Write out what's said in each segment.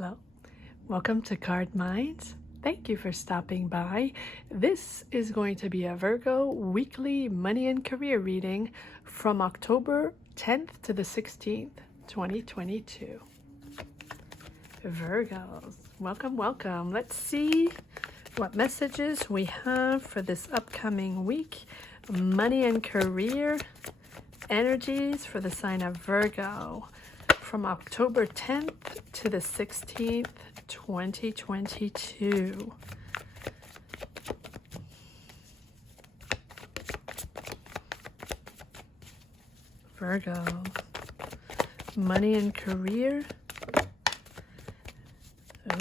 Hello, welcome to Card Minds. Thank you for stopping by. This is going to be a Virgo weekly money and career reading from October 10th to the 16th, 2022. Virgos, welcome. Let's see what messages we have for this upcoming week. Money and career energies for the sign of Virgo from October 10th to the 16th, 2022. Virgo, money and career.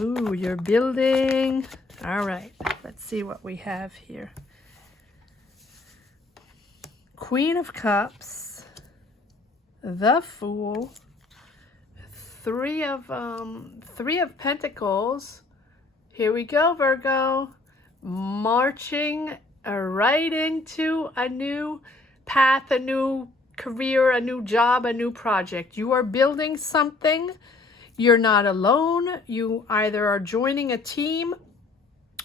Ooh, you're building. All right, let's see what we have here. Queen of Cups, the Fool, Three of Pentacles. Here we go, Virgo. Marching right into a new path, a new career, a new job, a new project. You are building something. You're not alone. You either are joining a team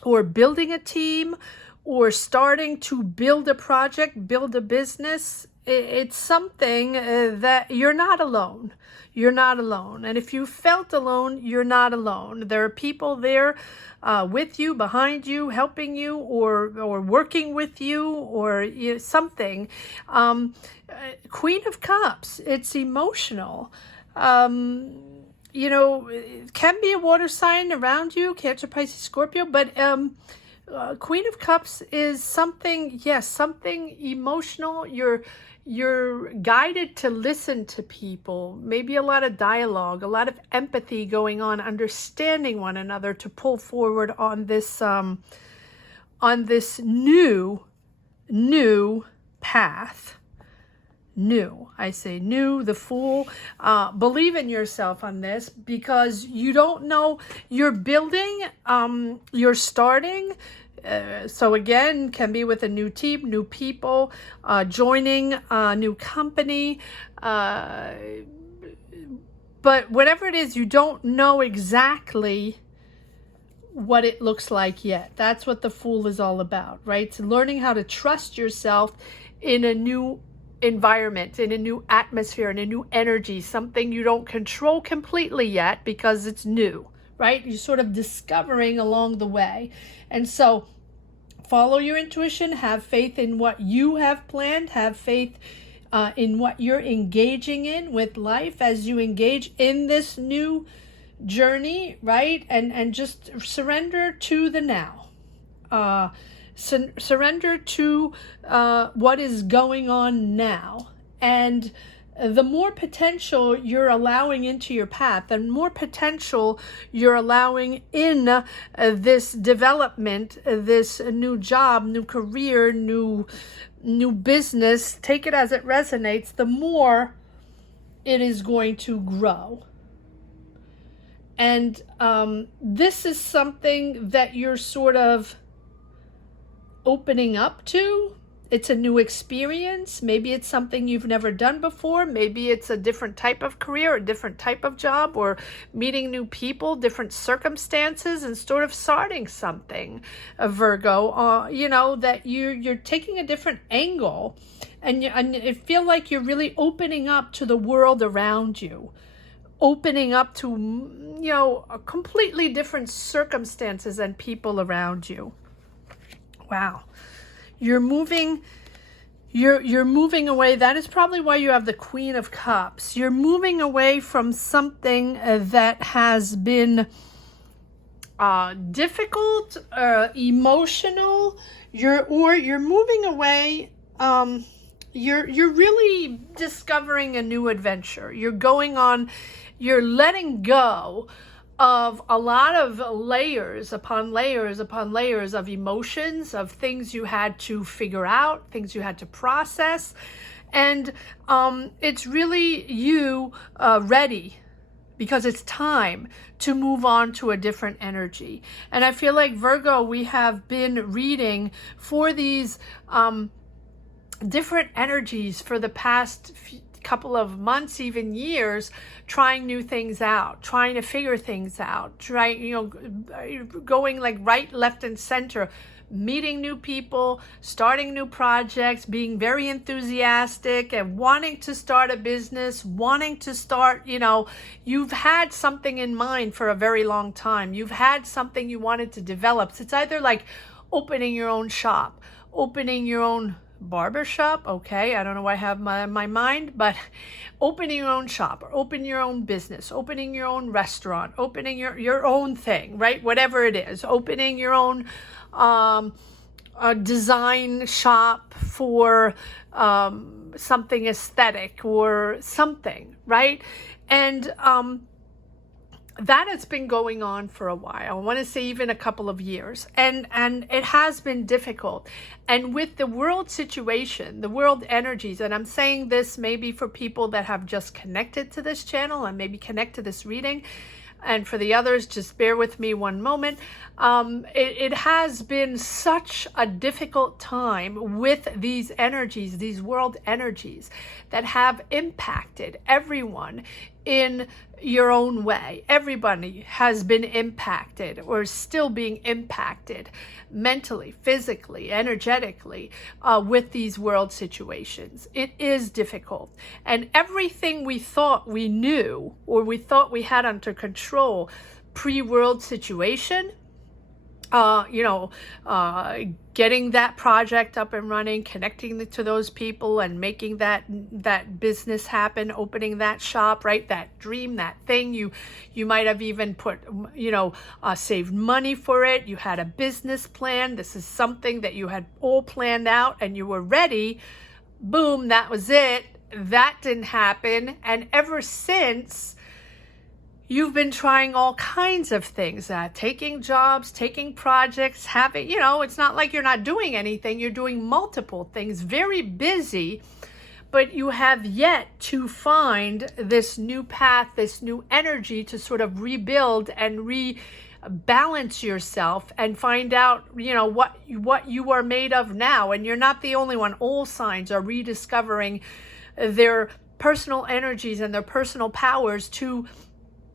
or building a team or starting to build a project, build a business. It's something that you're not alone. You're not alone. And if you felt alone, you're not alone. There are people there with you, behind you, helping you, or working with you, or something. Queen of Cups, it's emotional. It can be a water sign around you, Cancer, Pisces, Scorpio, but Queen of Cups is something, yes, something emotional. You're guided to listen to people, maybe a lot of dialogue, a lot of empathy going on, understanding one another to pull forward on this new path. New, I say new, the Fool. Believe in yourself on this, because you don't know, you're building, you're starting. So again, can be with a new team, new people, joining a new company. But whatever it is, you don't know exactly what it looks like yet. That's what the Fool is all about, right? It's learning how to trust yourself in a new environment, in a new atmosphere, in a new energy, something you don't control completely yet because it's new, right? You're sort of discovering along the way. And so follow your intuition, have faith in what you have planned, have faith in what you're engaging in with life as you engage in this new journey, right? And just surrender to the now. Surrender to what is going on now. And the more potential you're allowing into your path, the more potential you're allowing in this development, this new job, new career, new business, take it as it resonates, the more it is going to grow. And this is something that you're sort of opening up to. It's a new experience. Maybe it's something you've never done before. Maybe it's a different type of career, a different type of job, or meeting new people, different circumstances, and sort of starting something, Virgo, that you're taking a different angle, and you feel like you're really opening up to the world around you, opening up to, completely different circumstances and people around you. Wow. You're moving away. That is probably why you have the Queen of Cups. You're moving away from something that has been difficult, emotional. You're moving away. You're really discovering a new adventure. You're letting go of a lot of layers upon layers upon layers of emotions, of things you had to figure out, things you had to process. And it's really you ready, because it's time to move on to a different energy. And I feel like, Virgo, we have been reading for these different energies for the past couple of months, even years, trying new things out, trying to figure things out, going like right, left, and center, meeting new people, starting new projects, being very enthusiastic and wanting to start a business, wanting to start, you've had something in mind for a very long time. You've had something you wanted to develop. So it's either like opening your own shop, opening your own barber shop. Okay, I don't know why I have my mind, but opening your own shop, or opening your own business, opening your own restaurant, opening your own thing, right? Whatever it is, opening your own a design shop for something aesthetic or something, right? And that has been going on for a while. I want to say even a couple of years, and it has been difficult. And with the world situation, the world energies, and I'm saying this maybe for people that have just connected to this channel and maybe connect to this reading, and for the others, just bear with me one moment. It has been such a difficult time with these energies, these world energies that have impacted everyone in your own way. Everybody has been impacted or still being impacted mentally, physically, energetically with these world situations. It is difficult. And everything we thought we knew or we thought we had under control pre-world situation, getting that project up and running, connecting to those people and making that business happen, opening that shop, right? That dream, that thing, you might have even put, saved money for it. You had a business plan. This is something that you had all planned out and you were ready. Boom, that was it. That didn't happen. And ever since, you've been trying all kinds of things, taking jobs, taking projects, having, it's not like you're not doing anything. You're doing multiple things, very busy, but you have yet to find this new path, this new energy to sort of rebuild and rebalance yourself and find out, what you are made of now. And you're not the only one. All signs are rediscovering their personal energies and their personal powers to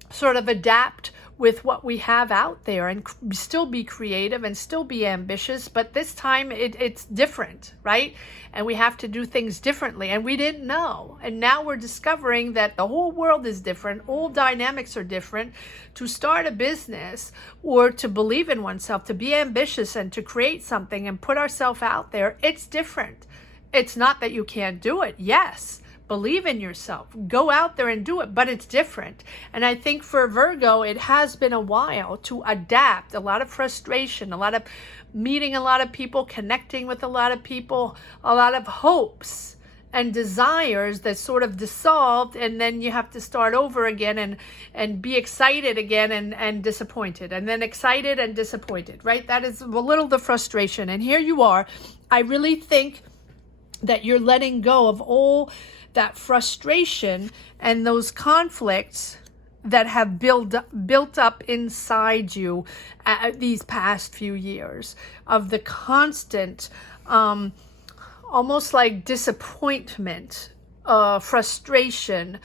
sort of adapt with what we have out there and still be creative and still be ambitious. But this time it's different, right? And we have to do things differently. And we didn't know. And now we're discovering that the whole world is different. All dynamics are different. To start a business or to believe in oneself, to be ambitious and to create something and put ourselves out there, it's different. It's not that you can't do it. Yes. Believe in yourself, go out there and do it, but it's different. And I think for Virgo, it has been a while to adapt. A lot of frustration, a lot of meeting a lot of people, connecting with a lot of people, a lot of hopes and desires that sort of dissolved, and then you have to start over again and be excited again and disappointed, and then excited and disappointed, right? That is a little the frustration. And here you are. I really think that you're letting go of all that frustration and those conflicts that have built up inside you these past few years, of the constant almost like disappointment, frustration,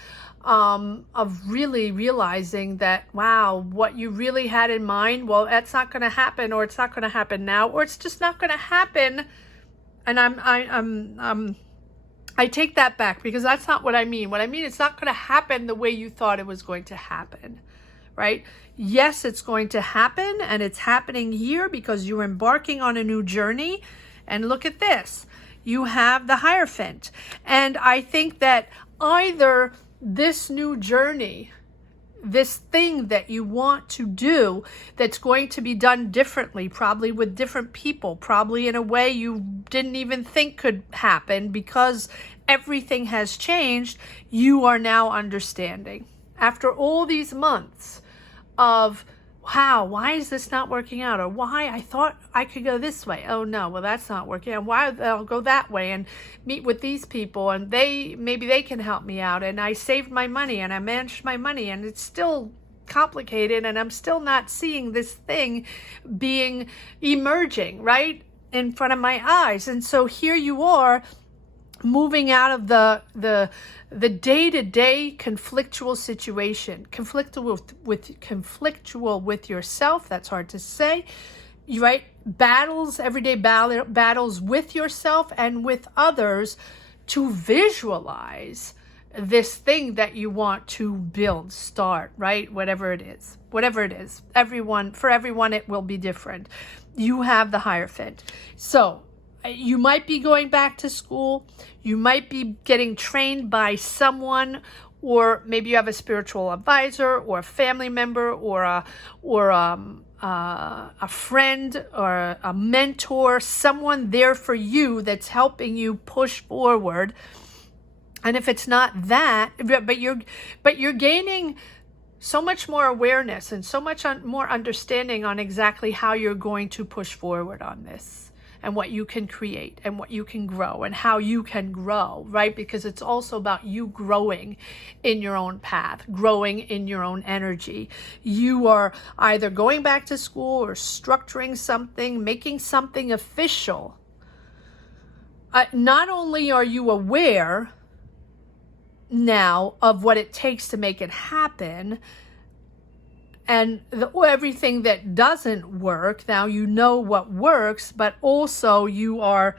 of really realizing that, wow, what you really had in mind, well, that's not going to happen, or it's not going to happen now, or it's just not going to happen. And I take that back, because that's not what I mean. What I mean, it's not going to happen the way you thought it was going to happen, right? Yes, it's going to happen, and it's happening here because you're embarking on a new journey. And look at this. You have the Hierophant. And I think that either this new journey, this thing that you want to do that's going to be done differently, probably with different people, probably in a way you didn't even think could happen, because everything has changed, you are now understanding. After all these months of, wow, why is this not working out? Or why, I thought I could go this way. Oh no, well, that's not working out. Why, I'll go that way and meet with these people, and maybe they can help me out. And I saved my money and I managed my money, and it's still complicated, and I'm still not seeing this thing emerging right in front of my eyes. And so here you are moving out of the day-to-day conflictual situation, conflictual with yourself. That's hard to say, right? Battles, everyday battles with yourself and with others, to visualize this thing that you want to build, start, right? Whatever it is, for everyone it will be different. You have the Hierophant. So you might be going back to school, you might be getting trained by someone, or maybe you have a spiritual advisor or a family member or a friend or a mentor, someone there for you that's helping you push forward. And if it's not that, but you're gaining so much more awareness and so much more understanding on exactly how you're going to push forward on this, and what you can create and what you can grow and how you can grow, right? Because it's also about you growing in your own path, growing in your own energy. You are either going back to school or structuring something, making something official. Not only are you aware now of what it takes to make it happen, and everything that doesn't work, now you know what works, but also you are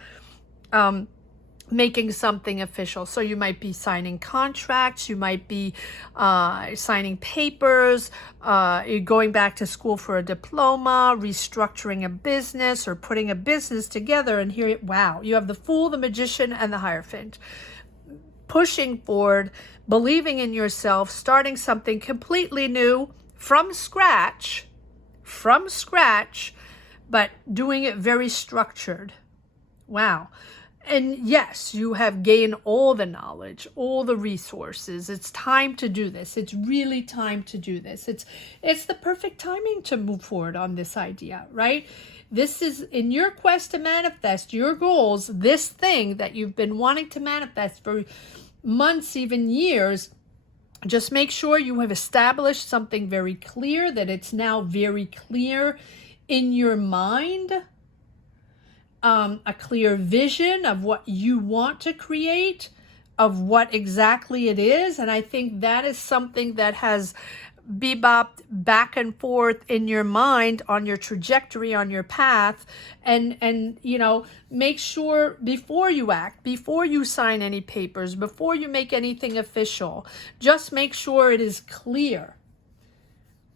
making something official. So you might be signing contracts, you might be signing papers, you're going back to school for a diploma, restructuring a business, or putting a business together. And here, wow, you have the Fool, the Magician, and the Hierophant. Pushing forward, believing in yourself, starting something completely new from scratch, but doing it very structured. Wow. And yes, you have gained all the knowledge, all the resources. It's time to do this. It's really time to do this. It's the perfect timing to move forward on this idea, right? This is in your quest to manifest your goals, this thing that you've been wanting to manifest for months, even years. Just make sure you have established something very clear, that it's now very clear in your mind, a clear vision of what you want to create, of what exactly it is. And I think that is something that has bebopped back and forth in your mind on your trajectory, on your path. And you know, make sure before you act, before you sign any papers, before you make anything official, just make sure it is clear.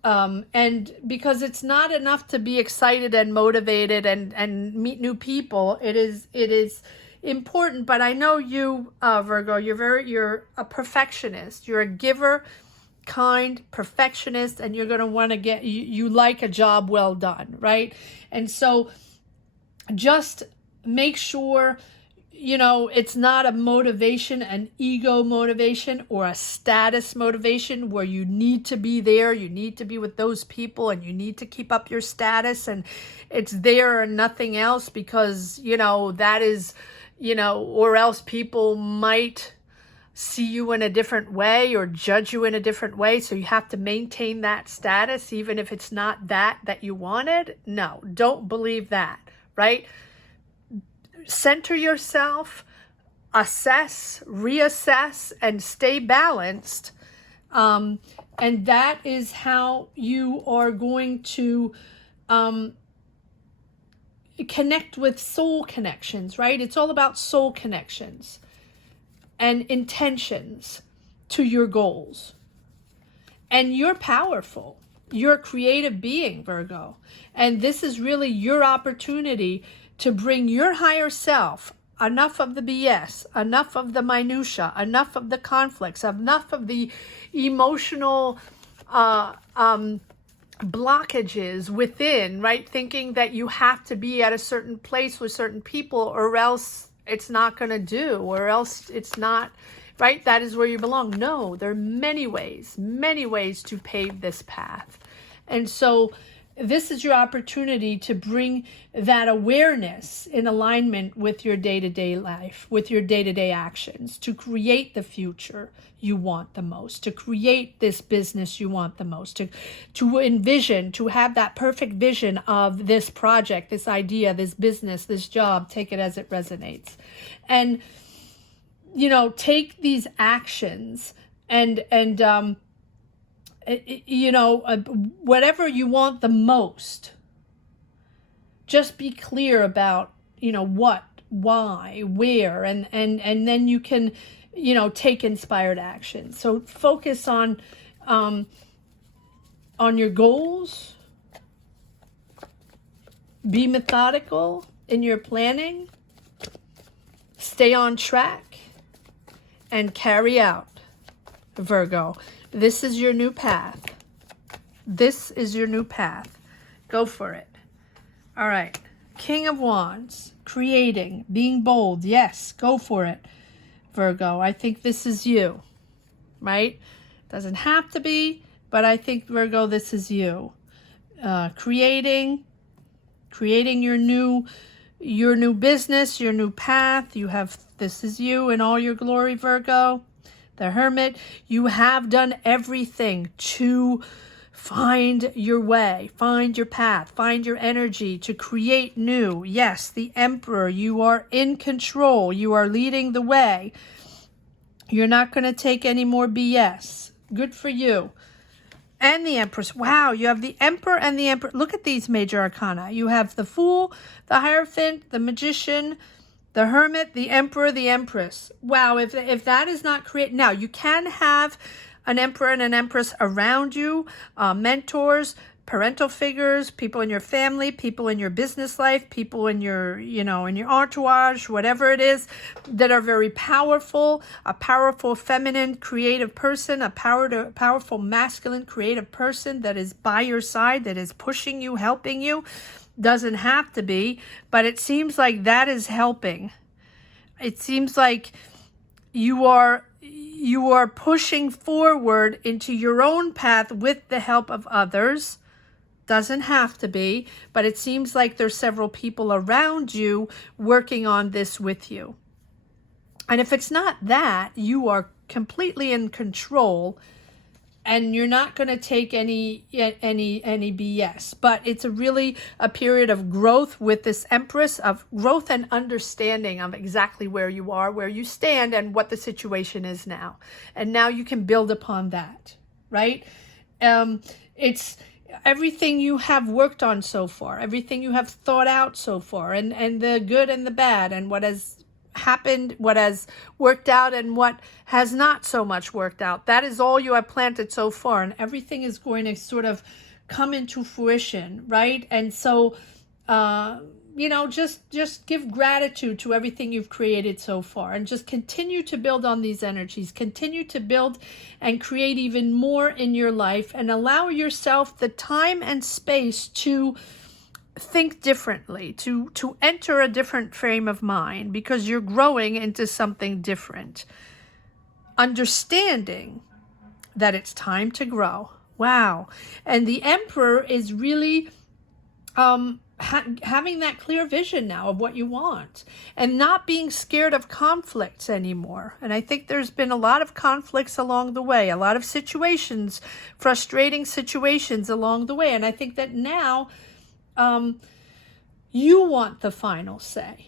And because it's not enough to be excited and motivated and meet new people, it is important. But I know you, Virgo, you're a perfectionist, you're a giver, kind, perfectionist, and you're going to want to get, you like a job well done, right? And so just make sure, you know, it's not a motivation, an ego motivation or a status motivation where you need to be there, you need to be with those people, and you need to keep up your status, and it's there and nothing else, because, you know, that is, you know, or else people might see you in a different way or judge you in a different way. So you have to maintain that status, even if it's not that you wanted. No, don't believe that, right? Center yourself, assess, reassess, and stay balanced. And that is how you are going to connect with soul connections, right? It's all about soul connections and intentions to your goals. And you're powerful. You're a creative being, Virgo. And this is really your opportunity to bring your higher self, enough of the BS, enough of the minutia, enough of the conflicts, enough of the emotional blockages within, right? Thinking that you have to be at a certain place with certain people, or else it's not going to do, or else it's not, right? That is where you belong. No, there are many ways to pave this path. And so this is your opportunity to bring that awareness in alignment with your day-to-day life, with your day-to-day actions, to create the future you want the most, to create this business you want the most, to envision, to have that perfect vision of this project, this idea, this business, this job, take it as it resonates. And you know, take these actions and you know, whatever you want the most, just be clear about, you know, what, why, where, and then you can, you know, take inspired action. So focus on your goals, be methodical in your planning, stay on track, and carry out, Virgo. This is your new path. This is your new path. Go for it. All right. King of Wands, creating, being bold. Yes, go for it, Virgo. I think this is you, right? Doesn't have to be, but I think, Virgo, this is you. Creating your new business, your new path. You have, this is you in all your glory, Virgo. The Hermit, you have done everything to find your way, find your path, find your energy, to create new. Yes, the Emperor, you are in control. You are leading the way. You're not going to take any more BS. Good for you. And the Empress. Wow, you have the Emperor and the Emperor. Look at these major arcana. You have the Fool, the Hierophant, the Magician, the Hermit, the Emperor, the Empress. Wow, if that is not create. Now, you can have an Emperor and an Empress around you, mentors, parental figures, people in your family, people in your business life, people in your, you know, in your entourage, whatever it is, that are very powerful, a powerful feminine creative person, a powerful masculine creative person that is by your side, that is pushing you, helping you. Doesn't have to be, but it seems like that is helping. It seems like you are pushing forward into your own path with the help of others. Doesn't have to be, but it seems like there's several people around you working on this with you. And if it's not that, you are completely in control and you're not going to take any BS. But it's a period of growth with this Empress, of growth and understanding of exactly where you are, where you stand, and what the situation is now. And now you can build upon that, right? It's everything you have worked on so far, everything you have thought out so far, and the good and the bad, and what has happened, what has worked out, and what has not so much worked out. That is all you have planted so far, and everything is going to sort of come into fruition, right? And so, you know, just give gratitude to everything you've created so far, and just continue to build on these energies. Continue to build and create even more in your life, and allow yourself the time and space to think differently, to enter a different frame of mind, because you're growing into something different. Understanding that it's time to grow. Wow. And the Emperor is really having that clear vision now of what you want, and not being scared of conflicts anymore. And I think there's been a lot of conflicts along the way, a lot of situations, frustrating situations along the way. And I think that now you want the final say,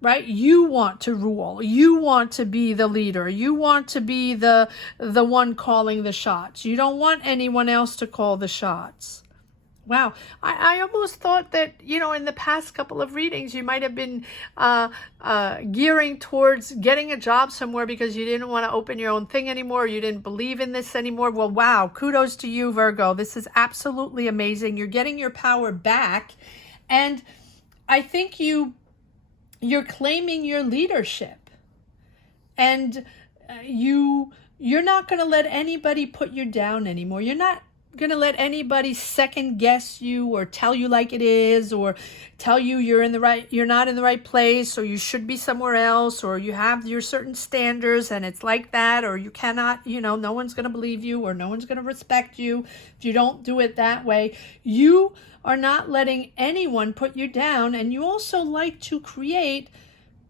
right? You want to rule. You want to be the leader. You want to be the one calling the shots. You don't want anyone else to call the shots. Wow. I almost thought that, you know, in the past couple of readings, you might have been gearing towards getting a job somewhere because you didn't want to open your own thing anymore. You didn't believe in this anymore. Well, wow. Kudos to you, Virgo. This is absolutely amazing. You're getting your power back. And I think you're claiming your leadership. And you're not going to let anybody put you down anymore. You're not going to let anybody second guess you, or tell you like it is, or tell you you're not in the right place, or you should be somewhere else, or you have your certain standards and it's like that, or you cannot, you know, no one's going to believe you, or no one's going to respect you if you don't do it that way. You are not letting anyone put you down. And you also like to create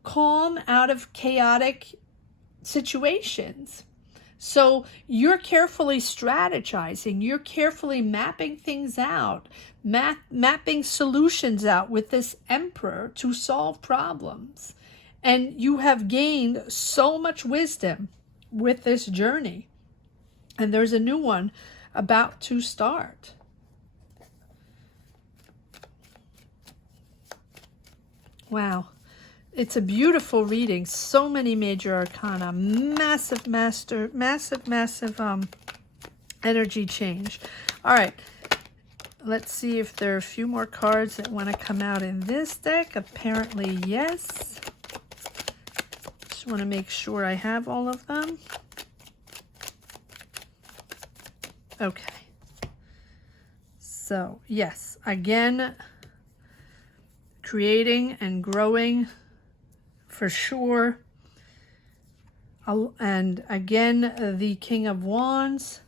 calm out of chaotic situations. So you're carefully strategizing, you're carefully mapping things out, mapping solutions out with this Emperor to solve problems. And you have gained so much wisdom with this journey. And there's a new one about to start. Wow. It's a beautiful reading. So many major arcana. Massive energy change. All right. Let's see if there are a few more cards that want to come out in this deck. Apparently, yes. Just want to make sure I have all of them. Okay. So, yes. Again, creating and growing for sure. And again, the King of Wands.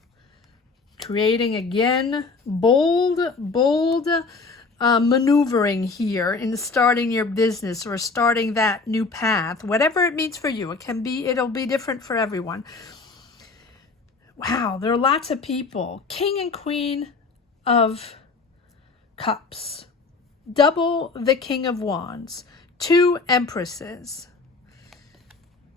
Creating again, bold maneuvering here in starting your business or starting that new path, whatever it means for you. It'll be different for everyone. Wow, there are lots of people. King and Queen of Cups, double the King of Wands, 2 Empresses.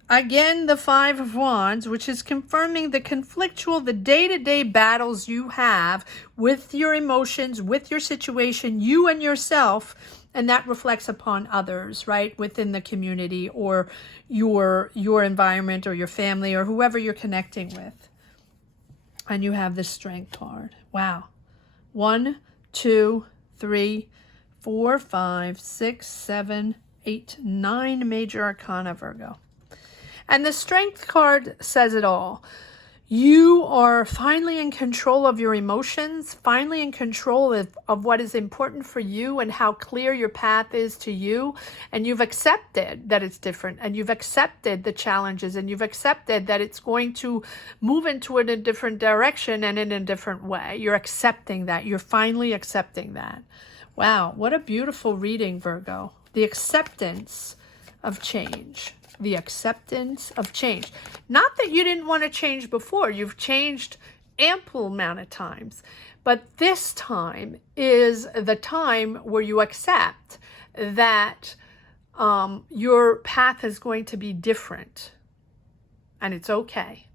Again, the 5 of Wands, which is confirming the conflictual, the day-to-day battles you have with your emotions, with your situation, you and yourself, and that reflects upon others, right? Within the community or your environment or your family or whoever you're connecting with. And you have the Strength card. Wow. 1, 2, 3, 4, 5, 6, 7, 8, 9 major arcana, Virgo. And the Strength card says it all. You are finally in control of your emotions, finally in control of what is important for you and how clear your path is to you. And you've accepted that it's different, and you've accepted the challenges, and you've accepted that it's going to move into a different direction and in a different way. You're accepting that. You're finally accepting that. Wow, what a beautiful reading, Virgo. The acceptance of change. The acceptance of change. Not that you didn't want to change before. You've changed ample amount of times. But this time is the time where you accept that your path is going to be different. And it's okay.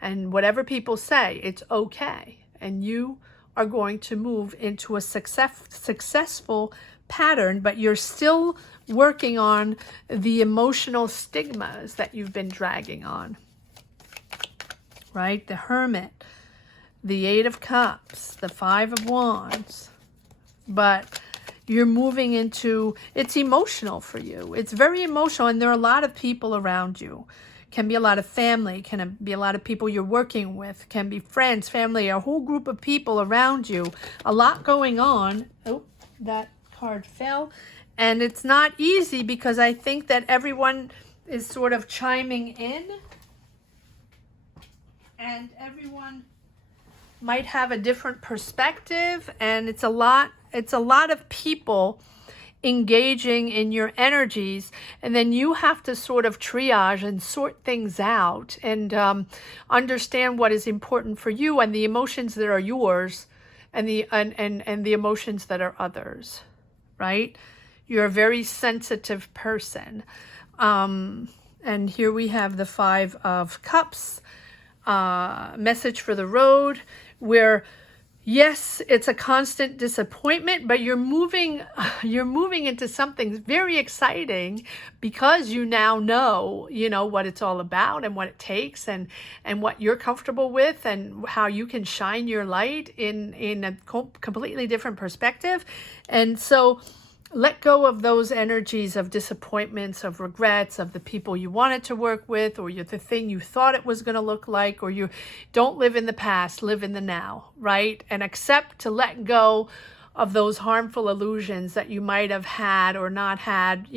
And whatever people say, it's okay. And you are going to move into a successful pattern, but you're still working on the emotional stigmas that you've been dragging on, right? The Hermit, the 8 of Cups, the 5 of Wands, but you're moving into, it's emotional for you. It's very emotional, and there are a lot of people around you. Can be a lot of family, can be a lot of people you're working with, can be friends, family, a whole group of people around you. A lot going on. Oh, that card fell. And it's not easy because I think that everyone is sort of chiming in. And everyone might have a different perspective. And it's a lot of people engaging in your energies, and then you have to sort of triage and sort things out and understand what is important for you and the emotions that are yours and the emotions that are others, right? You're a very sensitive person. And here we have the 5 of Cups, message for the road, where yes, it's a constant disappointment, but you're moving into something very exciting because you now know, what it's all about and what it takes and what you're comfortable with and how you can shine your light in a completely different perspective. And so let go of those energies of disappointments, of regrets, of the people you wanted to work with, or the thing you thought it was going to look like, or you don't live in the past, live in the now, right? And accept to let go of those harmful illusions that you might have had or not had,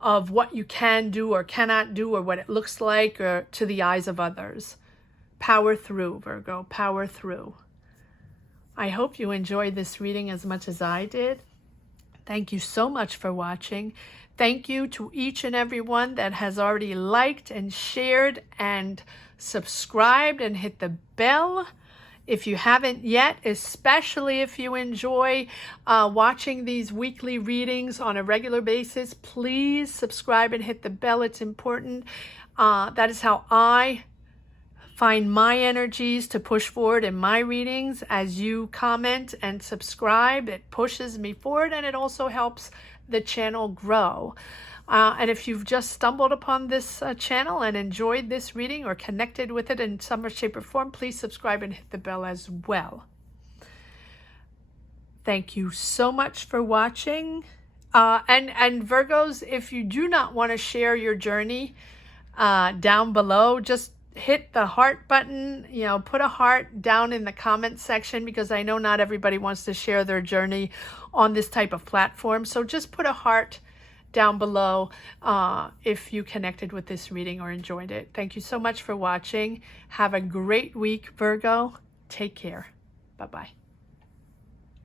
of what you can do or cannot do or what it looks like or to the eyes of others. Power through, Virgo, power through. I hope you enjoyed this reading as much as I did. Thank you so much for watching. Thank you to each and every one that has already liked and shared and subscribed and hit the bell. If you haven't yet, especially if you enjoy watching these weekly readings on a regular basis, please subscribe and hit the bell. It's important. That is how I find my energies to push forward in my readings. As you comment and subscribe, it pushes me forward, and it also helps the channel grow. And if you've just stumbled upon this channel and enjoyed this reading or connected with it in some shape or form, please subscribe and hit the bell as well. Thank you so much for watching. And Virgos, if you do not want to share your journey down below, just hit the heart button, put a heart down in the comment section, because I know not everybody wants to share their journey on this type of platform. So just put a heart down below if you connected with this reading or enjoyed it. Thank you so much for watching. Have a great week, Virgo. Take care. Bye-bye.